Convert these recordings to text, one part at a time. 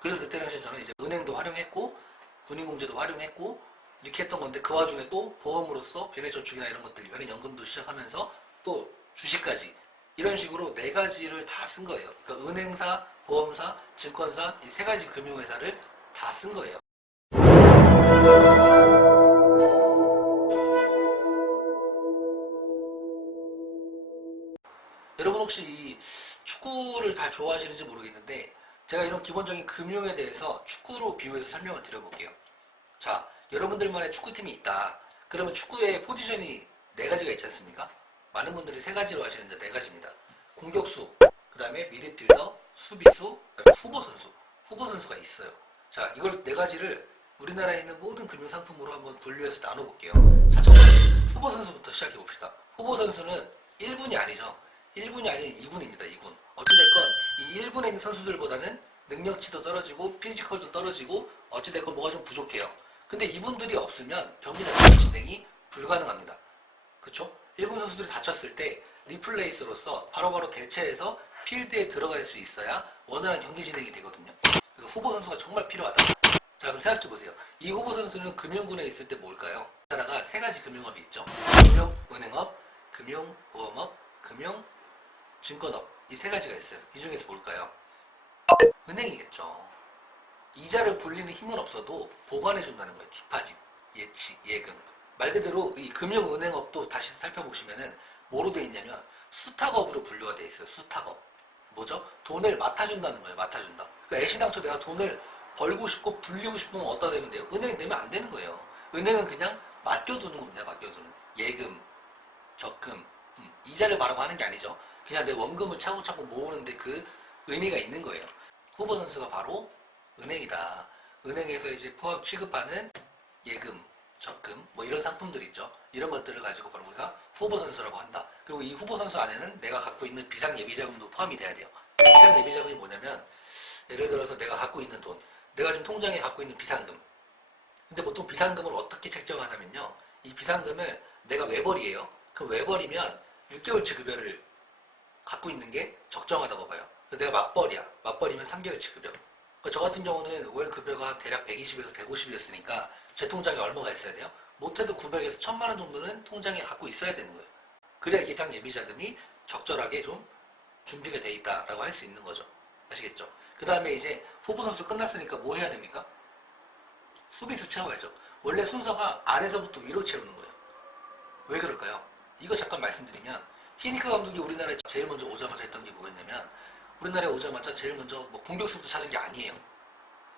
그래서 그때 당시에 저는 이제 은행도 활용했고 군인공제도 활용했고 이렇게 했던 건데, 그 와중에 또 보험으로서 변액저축이나 이런 것들, 변액연금도 시작하면서 또 주식까지, 이런 식으로 네 가지를 다 쓴 거예요. 그러니까 은행사, 보험사, 증권사, 이 세 가지 금융회사를 다 쓴 거예요. 여러분 혹시 이 축구를 다 좋아하시는지 모르겠는데, 제가 이런 기본적인 금융에 대해서 축구로 비유해서 설명을 드려볼게요. 자, 여러분들만의 축구팀이 있다. 그러면 축구의 포지션이 네 가지가 있지 않습니까? 많은 분들이 세 가지로 하시는데 네 가지입니다. 공격수, 그 다음에 미드필더, 수비수, 그다음에 후보 선수. 후보 선수가 있어요. 자, 이걸 네 가지를 우리나라에 있는 모든 금융 상품으로 한번 분류해서 나눠볼게요. 자, 첫 번째 후보 선수부터 시작해 봅시다. 후보 선수는 1군이 아니죠. 1군이 아닌 2군입니다. 2군. 어찌됐건 이 1군에 있는 선수들보다는 능력치도 떨어지고 피지컬도 떨어지고 어찌됐건 뭐가 좀 부족해요. 근데 이분들이 없으면 경기 자체 진행이 불가능합니다. 그쵸? 1군 선수들이 다쳤을 때 리플레이스로서 바로바로 대체해서 필드에 들어갈 수 있어야 원활한 경기 진행이 되거든요. 그래서 후보 선수가 정말 필요하다. 자, 그럼 생각해보세요. 이 후보 선수는 금융군에 있을 때 뭘까요? 우리나라가 세 가지 금융업이 있죠. 금융은행업, 금융보험업, 금융증권업. 이 세 가지가 있어요. 이 중에서 뭘까요? 은행이겠죠. 이자를 불리는 힘은 없어도 보관해준다는 거예요. 디파짓, 예치, 예금. 말 그대로 이 금융은행업도 다시 살펴보시면은 뭐로 돼 있냐면 수탁업으로 분류가 돼 있어요. 수탁업. 뭐죠? 돈을 맡아준다는 거예요. 맡아준다. 그러니까 애시당초 내가 돈을 벌고 싶고 불리고 싶으면 어디다 대면 돼요? 은행에 내면 안 되는 거예요. 은행은 그냥 맡겨두는 겁니다. 맡겨두는. 예금, 적금, 이자를 바라고 하는 게 아니죠. 그냥 내 원금을 차곡차곡 모으는데 그 의미가 있는 거예요. 후보 선수가 바로 은행이다. 은행에서 이제 포함 취급하는 예금, 적금, 뭐 이런 상품들 있죠. 이런 것들을 가지고 바로 우리가 후보 선수라고 한다. 그리고 이 후보 선수 안에는 내가 갖고 있는 비상 예비자금도 포함이 돼야 돼요. 비상 예비자금이 뭐냐면, 예를 들어서 내가 갖고 있는 돈, 내가 지금 통장에 갖고 있는 비상금. 근데 보통 비상금을 어떻게 책정하냐면요. 이 비상금을 내가 외벌이에요. 그럼 외벌이면 6개월치 급여를 갖고 있는 게 적정하다고 봐요. 내가 맞벌이야. 맞벌이면 3개월치 급여. 그러니까 저 같은 경우는 월 급여가 대략 120에서 150이었으니까 제 통장에 얼마가 있어야 돼요? 못해도 900에서 1000만 원 정도는 통장에 갖고 있어야 되는 거예요. 그래야 기상 예비자금이 적절하게 좀 준비가 돼 있다라고 할 수 있는 거죠. 아시겠죠? 그 다음에 이제 후보 선수 끝났으니까 뭐 해야 됩니까? 수비수 채워야죠. 원래 순서가 아래서부터 위로 채우는 거예요. 왜 그럴까요? 이거 잠깐 말씀드리면, 히니크 감독이 우리나라에 제일 먼저 오자마자 했던 게 뭐였냐면, 우리나라에 오자마자 제일 먼저 뭐 공격수부터 찾은 게 아니에요.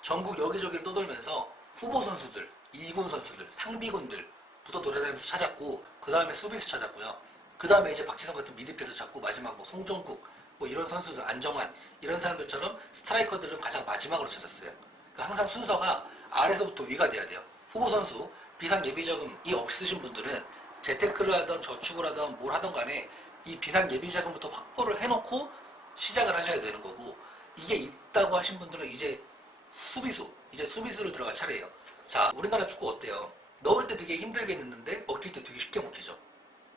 전국 여기저기를 떠돌면서 후보 선수들, 2군 선수들, 상비군들부터 돌아다니면서 찾았고, 그 다음에 수비수 찾았고요. 그 다음에 이제 박지성 같은 미드필더 찾고, 마지막 뭐 송정국, 뭐 이런 선수들, 안정환, 이런 사람들처럼 스트라이커들은 가장 마지막으로 찾았어요. 그러니까 항상 순서가 아래서부터 위가 돼야 돼요. 후보 선수, 비상 예비자금이 없으신 분들은 재테크를 하던 저축을 하던 뭘 하던 간에 이 비상 예비자금부터 확보를 해놓고 시작을 하셔야 되는 거고, 이게 있다고 하신 분들은 이제 수비수를 들어갈 차례예요. 자, 우리나라 축구 어때요? 넣을 때 되게 힘들게 넣는데 먹힐 때 되게 쉽게 먹히죠.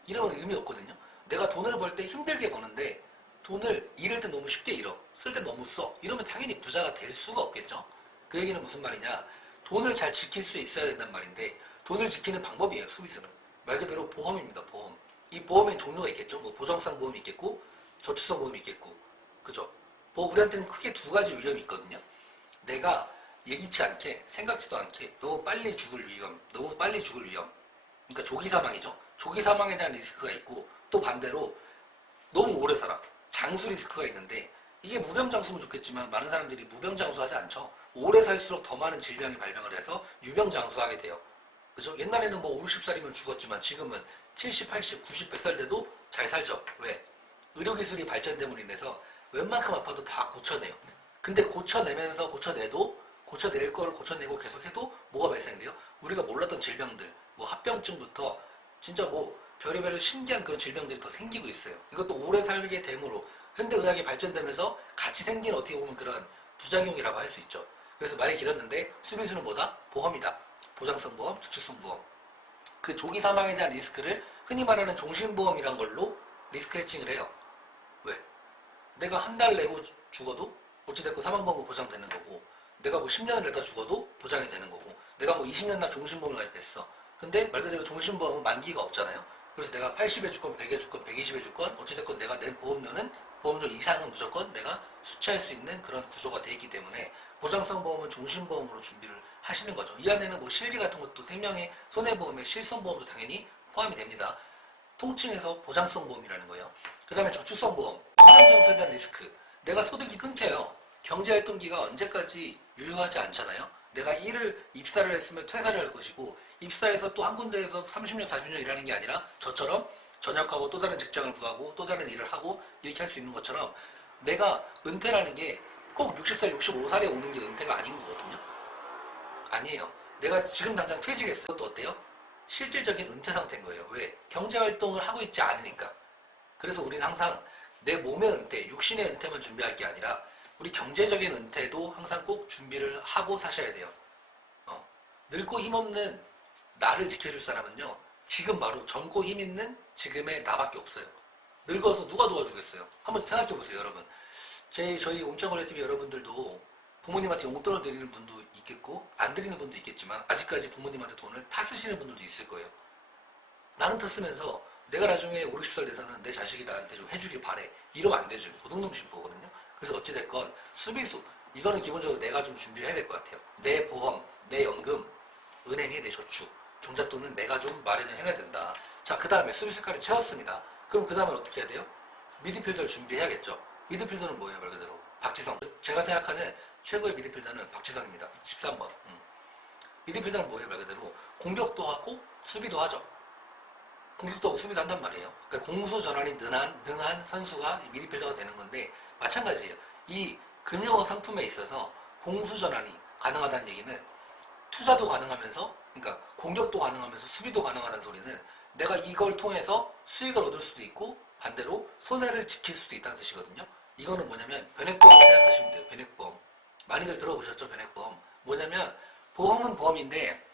이러면 의미 없거든요. 내가 돈을 벌 때 힘들게 버는데 돈을 잃을 때 너무 쉽게 잃어. 쓸 때 너무 써. 이러면 당연히 부자가 될 수가 없겠죠. 그 얘기는 무슨 말이냐? 돈을 잘 지킬 수 있어야 된단 말인데, 돈을 지키는 방법이에요. 수비수는 말 그대로 보험입니다. 보험. 이 보험엔 종류가 있겠죠. 뭐 보정상 보험이 있겠고 저축성 보험이 있겠고, 그죠? 뭐 우리한테는 크게 두 가지 위험이 있거든요. 내가 예기치 않게, 생각지도 않게 너무 빨리 죽을 위험. 그러니까 조기 사망이죠. 조기 사망에 대한 리스크가 있고, 또 반대로 너무 오래 살아. 장수 리스크가 있는데, 이게 무병장수면 좋겠지만 많은 사람들이 무병장수하지 않죠. 오래 살수록 더 많은 질병이 발병을 해서 유병장수하게 돼요. 그죠? 옛날에는 뭐 50, 60살이면 죽었지만 지금은 70, 80, 90, 100살 돼도 잘 살죠. 왜? 의료기술이 발전됨으로 인해서 웬만큼 아파도 다 고쳐내요. 근데 고쳐낼 걸 고쳐내고 계속해도 뭐가 발생돼요? 우리가 몰랐던 질병들, 뭐 합병증부터 진짜 뭐 별의별 신기한 그런 질병들이 더 생기고 있어요. 이것도 오래 살게 됨으로 현대의학이 발전되면서 같이 생긴 어떻게 보면 그런 부작용이라고 할 수 있죠. 그래서 말이 길었는데, 수비수는 뭐다? 보험이다. 보장성 보험, 저축성 보험. 그 조기 사망에 대한 리스크를 흔히 말하는 종신보험이란 걸로 리스크 해칭을 해요. 왜? 내가 한 달 내고 죽어도 어찌됐건 사망보험금 보장되는 거고, 내가 뭐 10년을 내다 죽어도 보장이 되는 거고, 내가 뭐 20년 납 종신보험을 가입했어. 근데 말 그대로 종신보험은 만기가 없잖아요. 그래서 내가 80에 주건 100에 주건 120에 주건 어찌됐건 내가 낸 보험료는 보험료 이상은 무조건 내가 수취할 수 있는 그런 구조가 돼 있기 때문에 보장성 보험은 종신보험으로 준비를 하시는 거죠. 이 안에는 뭐 실비 같은 것도 생명의 손해보험에 실손보험도 당연히 포함이 됩니다. 통칭해서 보장성 보험이라는 거예요. 그 다음에 저축성 보험, 불안정성에 대한 리스크. 내가 소득이 끊겨요. 경제활동기가 언제까지 유효하지 않잖아요. 내가 입사를 했으면 퇴사를 할 것이고, 입사해서 또 한 군데에서 30년, 40년 일하는 게 아니라 저처럼 전역하고 또 다른 직장을 구하고 또 다른 일을 하고 이렇게 할 수 있는 것처럼 내가 은퇴라는 게 꼭 60살, 65살에 오는 게 은퇴가 아닌 거거든요. 아니에요. 내가 지금 당장 퇴직했어. 또 어때요? 실질적인 은퇴 상태인 거예요. 왜? 경제활동을 하고 있지 않으니까. 그래서 우리는 항상 내 몸의 은퇴, 육신의 은퇴만 준비할 게 아니라 우리 경제적인 은퇴도 항상 꼭 준비를 하고 사셔야 돼요. 늙고 힘없는 나를 지켜줄 사람은요, 지금 바로 젊고 힘 있는 지금의 나밖에 없어요. 늙어서 누가 도와주겠어요? 한번 생각해 보세요, 여러분. 저희 옴짱걸레TV 여러분들도 부모님한테 용돈을 드리는 분도 있겠고 안 드리는 분도 있겠지만 아직까지 부모님한테 돈을 타 쓰시는 분들도 있을 거예요. 나는 타 쓰면서 내가 나중에 5, 60살 돼서는 내 자식이 나한테 좀 해주길 바래. 이러면 안 되죠. 도둑놈심보거든요. 그래서 어찌됐건 수비수, 이거는 기본적으로 내가 좀 준비를 해야 될 것 같아요. 내 보험, 내 연금, 은행에 내 저축, 종잣돈은 내가 좀 마련을 해야 된다. 자, 그 다음에 수비수까지 채웠습니다. 그럼 그 다음에 어떻게 해야 돼요? 미드필더를 준비해야겠죠. 미드필더는 뭐예요, 말 그대로? 박지성. 제가 생각하는 최고의 미드필더는 박지성입니다. 13번. 미드필더는 뭐예요, 말 그대로? 공격도 하고 수비도 하죠. 공격도 하고 수비도 한단 말이에요. 그러니까 공수 전환이 능한 선수가 미드필더가 되는 건데 마찬가지예요. 이 금융업 상품에 있어서 공수 전환이 가능하다는 얘기는 투자도 가능하면서, 그러니까 공격도 가능하면서 수비도 가능하다는 소리는 내가 이걸 통해서 수익을 얻을 수도 있고 반대로 손해를 지킬 수도 있다는 뜻이거든요. 이거는 뭐냐면 변액보험 생각하시면 돼요. 변액보험. 많이들 들어보셨죠? 변액보험. 뭐냐면 보험은 보험인데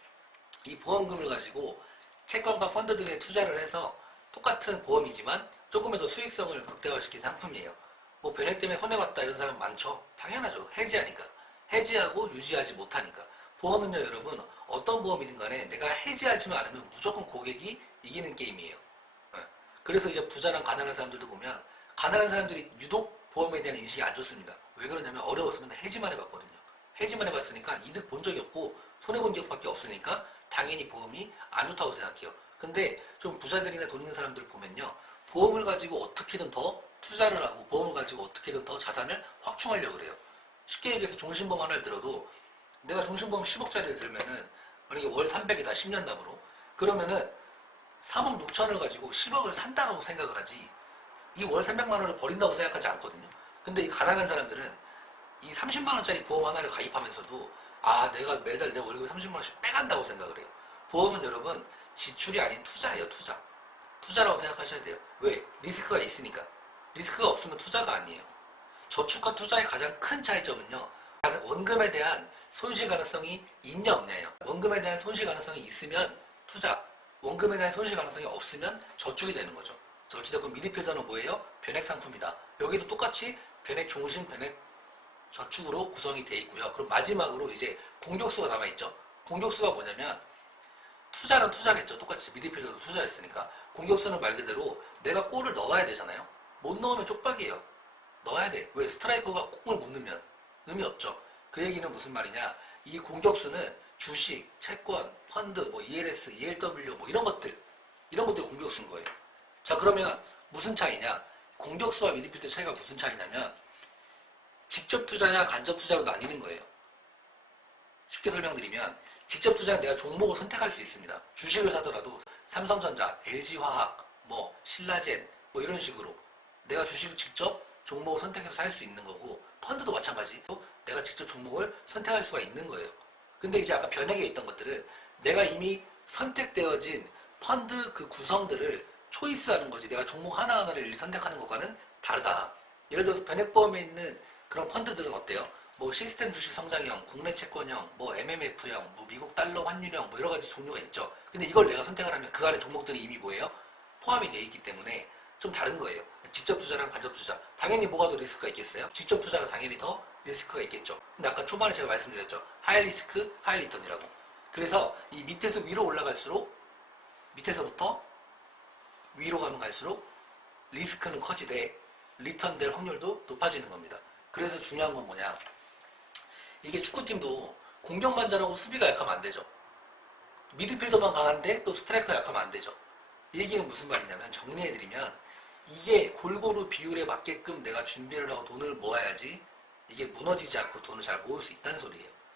이 보험금을 가지고 채권과 펀드 등에 투자를 해서 똑같은 보험이지만 조금의 더 수익성을 극대화시킨 상품이에요. 뭐 변액 때문에 손해봤다 이런 사람 많죠? 당연하죠. 해지하니까. 해지하고 유지하지 못하니까. 보험은요, 여러분, 어떤 보험이든 간에 내가 해지하지만 않으면 무조건 고객이 이기는 게임이에요. 그래서 이제 부자랑 가난한 사람들도 보면 가난한 사람들이 유독 보험에 대한 인식이 안 좋습니다. 왜 그러냐면 어려워서 맨날 해지만 해봤거든요. 해지만 해봤으니까 이득 본 적이 없고 손해본 적밖에 없으니까 당연히 보험이 안 좋다고 생각해요. 근데 좀 부자들이나 돈 있는 사람들 보면요, 보험을 가지고 어떻게든 더 투자를 하고 보험을 가지고 어떻게든 더 자산을 확충하려고 그래요. 쉽게 얘기해서 종신보험 하나를 들어도 내가 종신보험 10억짜리를 들면은 만약에 월 300이다 10년 납으로 그러면은 3억 6천을 가지고 10억을 산다고 생각을 하지 이 월 300만 원을 버린다고 생각하지 않거든요. 근데 이 가난한 사람들은 이 30만 원짜리 보험 하나를 가입하면서도 내가 매달 내 월급에 30만 원씩 빼간다고 생각을 해요. 보험은 여러분 지출이 아닌 투자예요. 투자라고 생각하셔야 돼요. 왜? 리스크가 있으니까. 리스크가 없으면 투자가 아니에요. 저축과 투자의 가장 큰 차이점은요, 원금에 대한 손실 가능성이 있냐 없냐예요. 원금에 대한 손실 가능성이 있으면 투자, 원금에 대한 손실 가능성이 없으면 저축이 되는 거죠. 어찌됐건 미드필더는 뭐예요? 변액 상품이다. 여기도 똑같이 변액 종신, 변액 저축으로 구성이 되어 있고요. 그럼 마지막으로 이제 공격수가 남아있죠. 공격수가 뭐냐면 투자는 투자겠죠. 똑같이 미드필더도 투자했으니까. 공격수는 말 그대로 내가 골을 넣어야 되잖아요. 못 넣으면 쪽박이에요. 넣어야 돼. 왜? 스트라이커가 공을 못 넣으면 의미 없죠. 그 얘기는 무슨 말이냐? 이 공격수는 주식, 채권, 펀드, 뭐 ELS, ELW 뭐 이런 것들 공격수인 거예요. 자, 그러면 무슨 차이냐? 공격수와 미드필더 차이가 무슨 차이냐면 직접 투자냐 간접 투자로 나뉘는 거예요. 쉽게 설명드리면 직접 투자는 내가 종목을 선택할 수 있습니다. 주식을 사더라도 삼성전자, LG화학, 뭐 신라젠 뭐 이런 식으로 내가 주식을 직접 종목을 선택해서 살 수 있는 거고, 펀드도 마찬가지. 내가 직접 종목을 선택할 수가 있는 거예요. 근데 이제 아까 변액에 있던 것들은 내가 이미 선택되어진 펀드 그 구성들을 초이스하는 거지. 내가 종목 하나하나를 일일이 선택하는 것과는 다르다. 예를 들어서 변액보험에 있는 그런 펀드들은 어때요? 뭐 시스템 주식 성장형, 국내 채권형, 뭐 MMF형, 뭐 미국 달러 환율형 뭐 여러 가지 종류가 있죠. 근데 이걸 내가 선택을 하면 그 안에 종목들이 이미 뭐예요? 포함이 되어 있기 때문에 좀 다른 거예요. 직접 투자랑 간접 투자. 당연히 뭐가 더 리스크가 있겠어요? 직접 투자가 당연히 더 리스크가 있겠죠. 근데 아까 초반에 제가 말씀드렸죠. 하이 리스크, 하이 리턴이라고. 그래서 이 밑에서 위로 올라갈수록 밑에서부터 위로 가면 갈수록 리스크는 커지되 리턴 될 확률도 높아지는 겁니다. 그래서 중요한 건 뭐냐. 이게 축구팀도 공격만 잘하고 수비가 약하면 안 되죠. 미드필더만 강한데 또 스트라이커 약하면 안 되죠. 이 얘기는 무슨 말이냐면 정리해드리면 이게 골고루 비율에 맞게끔 내가 준비를 하고 돈을 모아야지 이게 무너지지 않고 돈을 잘 모을 수 있다는 소리예요.